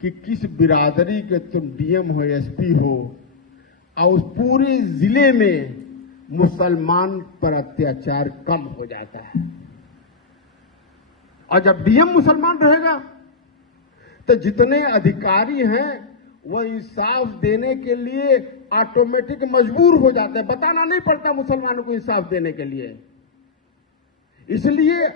कि किस बिरादरी के तुम डीएम हो, एसपी हो, और उस पूरे जिले में मुसलमान पर अत्याचार कम हो जाता है। और जब डीएम मुसलमान रहेगा तो जितने अधिकारी हैं वह इंसाफ देने के लिए ऑटोमेटिक मजबूर हो जाते हैं, बताना नहीं पड़ता मुसलमानों को इंसाफ देने के लिए। इसलिए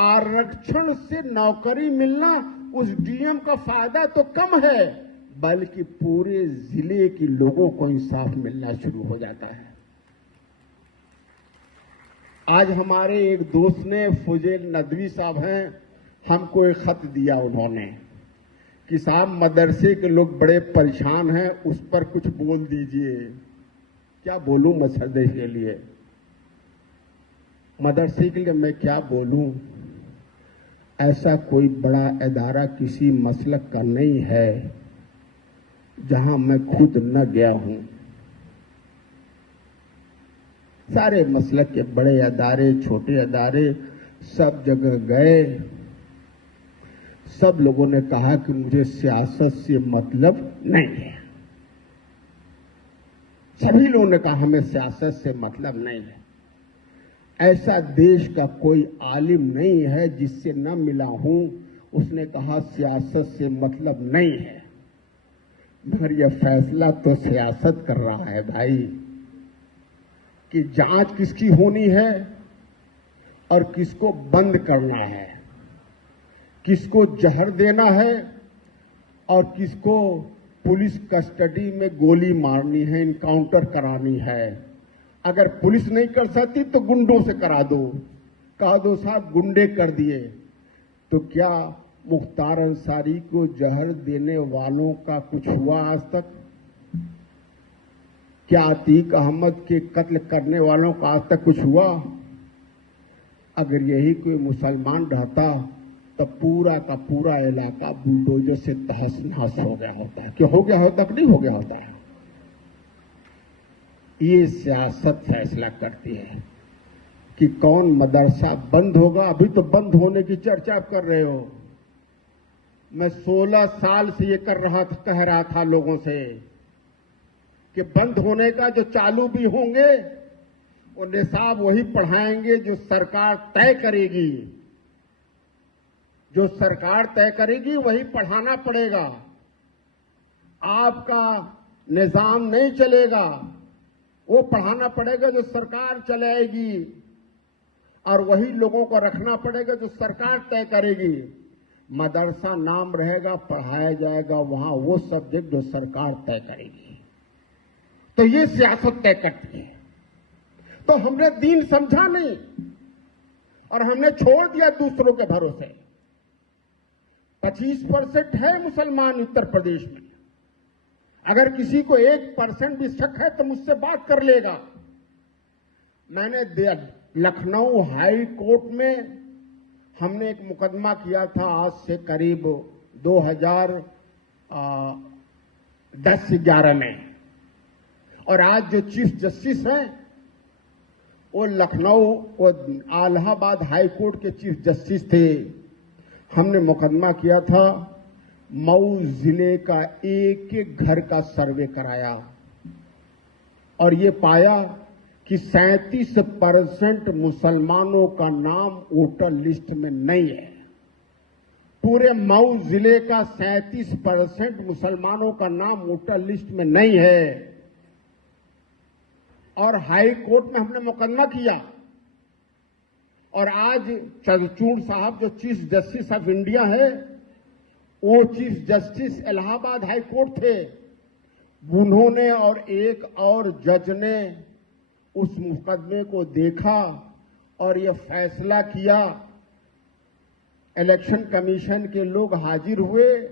आरक्षण से नौकरी मिलना उस डीएम का फायदा तो कम है, बल्कि पूरे जिले के लोगों को इंसाफ मिलना शुरू हो जाता है। आज हमारे एक दोस्त ने, फुजैल नदवी साहब हैं, हमको एक खत दिया उन्होंने कि साहब मदरसे के लोग बड़े परेशान हैं, उस पर कुछ बोल दीजिए। क्या बोलूं मदरसे के लिए? मदरसे के लिए मैं क्या बोलूं? ऐसा कोई बड़ा इदारा किसी मसलक का नहीं है जहां मैं खुद न गया हूं। सारे मसलक के बड़े अदारे, छोटे अदारे, सब जगह गए। सब लोगों ने कहा कि मुझे सियासत से मतलब नहीं है। सभी लोगों ने कहा हमें सियासत से मतलब नहीं है। ऐसा देश का कोई आलिम नहीं है जिससे न मिला हूं, उसने कहा सियासत से मतलब नहीं है। मगर यह फैसला तो सियासत कर रहा है भाई कि जांच किसकी होनी है और किसको बंद करना है, किसको जहर देना है और किसको पुलिस कस्टडी में गोली मारनी है, इनकाउंटर करानी है। अगर पुलिस नहीं कर सकती तो गुंडों से करा दो, कहा दो साहब गुंडे कर दिए। तो क्या मुख्तार अंसारी को जहर देने वालों का कुछ हुआ आज तक? क्या अतीक अहमद के कत्ल करने वालों का आज तक कुछ हुआ? अगर यही कोई मुसलमान रहता तो पूरा का पूरा इलाका बुलडोजर से तहस नहस हो गया होता है। क्यों हो गया होता कि नहीं हो गया होता है? ये सियासत फैसला करती है कि कौन मदरसा बंद होगा। अभी तो बंद होने की चर्चा आप कर रहे हो। मैं 16 साल से ये कह रहा था लोगों से कि बंद होने का जो चालू भी होंगे वो निसाब वही पढ़ाएंगे जो सरकार तय करेगी। जो सरकार तय करेगी वही पढ़ाना पड़ेगा। आपका निजाम नहीं चलेगा, वो पढ़ाना पड़ेगा जो सरकार चलाएगी, और वही लोगों को रखना पड़ेगा जो सरकार तय करेगी। मदरसा नाम रहेगा, पढ़ाया जाएगा वहां वो सब्जेक्ट जो सरकार तय करेगी। तो ये सियासत तय करती है। तो हमने दीन समझा नहीं और हमने छोड़ दिया दूसरों के भरोसे। 25% है मुसलमान उत्तर प्रदेश में। अगर किसी को 1% भी शक है तो मुझसे बात कर लेगा। मैंने लखनऊ हाई कोर्ट में हमने एक मुकदमा किया था आज से करीब 2010-11 में, और आज जो चीफ जस्टिस हैं वो लखनऊ और इलाहाबाद हाई कोर्ट के चीफ जस्टिस थे। हमने मुकदमा किया था, मऊ जिले का एक एक घर का सर्वे कराया और ये पाया कि 37% मुसलमानों का नाम वोटर लिस्ट में नहीं है। पूरे मऊ जिले का 37% मुसलमानों का नाम वोटर लिस्ट में नहीं है। और हाई कोर्ट में हमने मुकदमा किया, और आज चंद्रचूड़ साहब जो चीफ जस्टिस ऑफ इंडिया है, वो chief justice Allahabad high court थे। उन्होंने और एक और जज ने उस मुकदमे को देखा और यह फैसला किया। इलेक्शन कमीशन के लोग हाजिर हुए,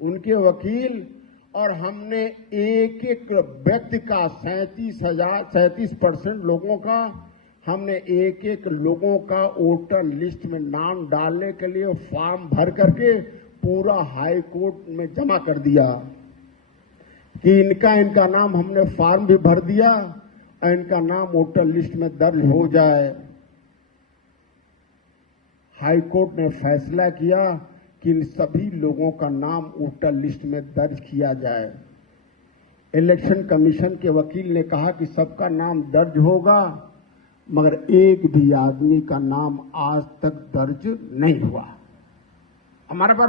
उनके वकील, और हमने एक एक व्यक्ति का 37% लोगों का, हमने एक एक लोगों का वोटर लिस्ट में नाम डालने के लिए फॉर्म भर करके पूरा हाई कोर्ट में जमा कर दिया कि इनका नाम हमने फॉर्म भी भर दिया और इनका नाम वोटर लिस्ट में दर्ज हो जाए। हाई कोर्ट ने फैसला किया कि इन सभी लोगों का नाम वोटर लिस्ट में दर्ज किया जाए। इलेक्शन कमीशन के वकील ने कहा कि सबका नाम दर्ज होगा, मगर एक भी आदमी का नाम आज तक दर्ज नहीं हुआ। हमारे पास